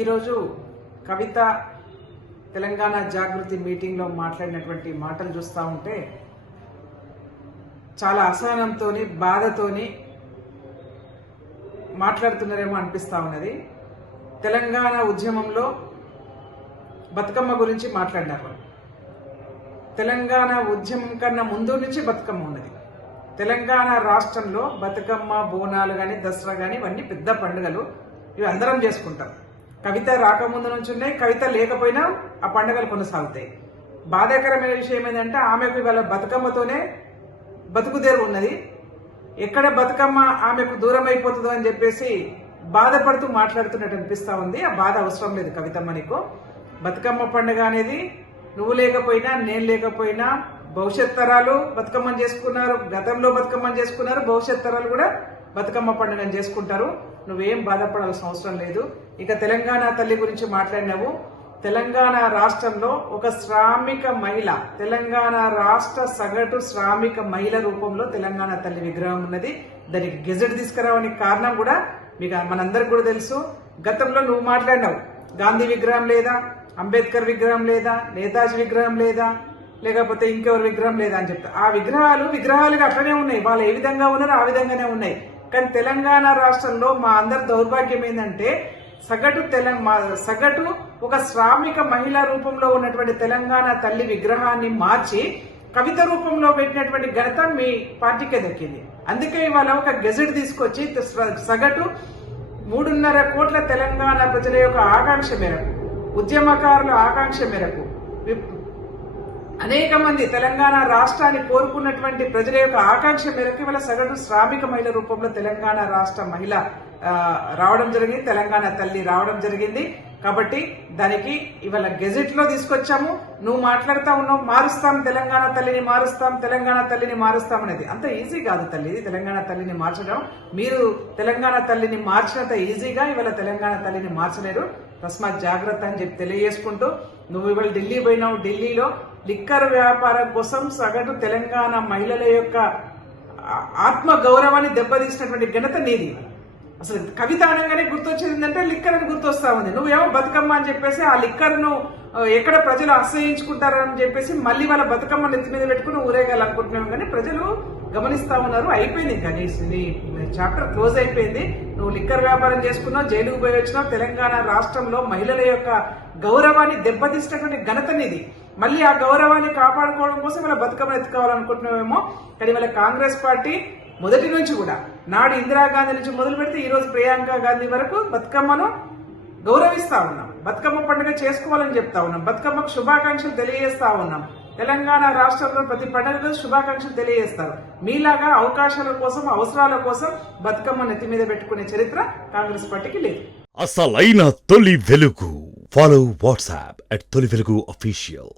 ఈరోజు కవిత తెలంగాణ జాగృతి మీటింగ్లో మాట్లాడినటువంటి మాటలు చూస్తూ ఉంటే చాలా అసహనంతో బాధతోని మాట్లాడుతున్నారేమో అనిపిస్తూ ఉన్నది. తెలంగాణ ఉద్యమంలో బతుకమ్మ గురించి మాట్లాడినారు. తెలంగాణ ఉద్యమం కన్నా ముందు నుంచి బతుకమ్మ ఉన్నది. తెలంగాణ రాష్ట్రంలో బతుకమ్మ, బోనాలు కానీ, దసరా కానీ ఇవన్నీ పెద్ద పండుగలు. ఇవి అందరం చేసుకుంటాం. కవిత రాకముందు నుంచి ఉన్నాయి, కవిత లేకపోయినా ఆ పండుగలు కొనసాగుతాయి. బాధాకరమైన విషయం ఏంటంటే ఆమెకు ఇవాళ బతుకమ్మతోనే బతుకుదేరు ఉన్నది. ఎక్కడ బతుకమ్మ ఆమెకు దూరం అయిపోతుందో అని చెప్పేసి బాధపడుతూ మాట్లాడుతున్నట్టు అనిపిస్తా ఉంది. ఆ బాధ అవసరం లేదు కవితమ్మ నీకు. బతుకమ్మ పండుగ అనేది నువ్వు లేకపోయినా, నేను లేకపోయినా భవిష్యత్ తరాలు బతుకమ్మని చేసుకున్నారు. గతంలో బతుకమ్మని చేసుకున్నారు, భవిష్యత్ తరాలు కూడా బతుకమ్మ పండుగను చేసుకుంటారు. నువ్వేం బాధపడాల్సిన అవసరం లేదు. ఇక తెలంగాణ తల్లి గురించి మాట్లాడినావు. తెలంగాణ రాష్ట్రంలో ఒక శ్రామిక మహిళ, తెలంగాణ రాష్ట్ర సగటు శ్రామిక మహిళ రూపంలో తెలంగాణ తల్లి విగ్రహం ఉన్నది. దానికి గెజెట్ తీసుకురావడానికి కారణం కూడా మీకు మనందరికి కూడా తెలుసు. గతంలో నువ్వు మాట్లాడినావు, గాంధీ విగ్రహం లేదా, అంబేద్కర్ విగ్రహం లేదా, నేతాజీ విగ్రహం లేదా, లేకపోతే ఇంకెవరి విగ్రహం లేదా అని చెప్తా. ఆ విగ్రహాలుగా అట్లనే ఉన్నాయి. వాళ్ళు ఏ విధంగా ఉన్నారో ఆ విధంగానే ఉన్నాయి. కానీ తెలంగాణ రాష్ట్రంలో మా అందరి దౌర్భాగ్యం ఏంటంటే సగటు ఒక శ్రామిక మహిళా రూపంలో ఉన్నటువంటి తెలంగాణ తల్లి విగ్రహాన్ని మార్చి కవిత రూపంలో పెట్టినటువంటి ఘనత మీ పార్టీకే దక్కింది. అందుకే ఇవాళ ఒక గెజెట్ తీసుకొచ్చి సగటు 3.5 కోట్ల తెలంగాణ ప్రజల యొక్క ఆకాంక్ష మేరకు, ఉద్యమకారుల ఆకాంక్ష మేరకు, అనేక మంది తెలంగాణ రాష్ట్రాన్ని కోరుకున్నటువంటి ప్రజల యొక్క ఆకాంక్ష మేరకు ఇవాళ సగటు శ్రామిక మహిళ రూపంలో తెలంగాణ రాష్ట్ర మహిళ రావడం జరిగింది, తెలంగాణ తల్లి రావడం జరిగింది. కాబట్టి దానికి ఇవాళ గెజెట్ లో తీసుకొచ్చాము. నువ్వు మాట్లాడుతా ఉన్నావు, మారుస్తాం తెలంగాణ తల్లిని, మారుస్తాం తెలంగాణ తల్లిని, మారుస్తాం అనేది అంత ఈజీ కాదు తల్లి. తెలంగాణ తల్లిని మార్చడం, మీరు తెలంగాణ తల్లిని మార్చినంత ఈజీగా ఇవాళ తెలంగాణ తల్లిని మార్చలేరు. తస్మాత్ జాగ్రత్త అని చెప్పి తెలియజేసుకుంటూ, నువ్వు ఇవాళ ఢిల్లీ పోయినావు. ఢిల్లీలో లిక్కర్ వ్యాపారం కోసం సగటు తెలంగాణ మహిళల యొక్క ఆత్మ గౌరవాన్ని దెబ్బతీసినటువంటి ఘనత నీది. అసలు కవిత అనగానే గుర్తొచ్చేది లిక్కర్ అని గుర్తొస్తా ఉంది. నువ్వేమో బతుకమ్మ అని చెప్పేసి ఆ లిక్కర్ను ఎక్కడ ప్రజలు అసహించుకుంటారని చెప్పేసి మళ్ళీ వాళ్ళ బతుకమ్మ నెత్తి మీద పెట్టుకుని ఊరేగాలనుకుంటున్నావు. కానీ ప్రజలు గమనిస్తా ఉన్నారు. అయిపోయింది కానీ నీ చాప్టర్ క్లోజ్ అయిపోయింది. నువ్వు లిక్కర్ వ్యాపారం చేసుకున్నావు, జైలుకు పోయి వచ్చినావు. తెలంగాణ రాష్ట్రంలో మహిళల యొక్క గౌరవాన్ని దెబ్బతీసినటువంటి ఘనత నీది. మళ్ళీ ఆ గౌరవాన్ని కాపాడుకోవడం కోసం వాళ్ళ బతుకమ్మను ఎత్తుకోవాలనుకుంటున్నావేమో. కానీ వాళ్ళ కాంగ్రెస్ పార్టీ మొదటి నుంచి కూడా, నాడు ఇందిరాగాంధీ నుంచి మొదలు పెడితే ఈ రోజు ప్రియాంక గాంధీ వరకు బతుకమ్మను గౌరవిస్తా ఉన్నాం. బతుకమ్మ పండుగ చేసుకోవాలని చెప్తా ఉన్నాం. బతుకమ్మకు శుభాకాంక్షలు తెలియజేస్తా ఉన్నాం. తెలంగాణ రాష్ట్రంలో ప్రతి పండుగకు శుభాకాంక్షలు తెలియజేస్తారు. మీలాగా అవకాశాల కోసం, అవసరాల కోసం బతుకమ్మ నెత్తి మీద పెట్టుకునే చరిత్ర కాంగ్రెస్ పార్టీకి లేదు. అసలైన తొలి వెలుగు. ఫాలో వాట్సాప్ @తొలి వెలుగు official.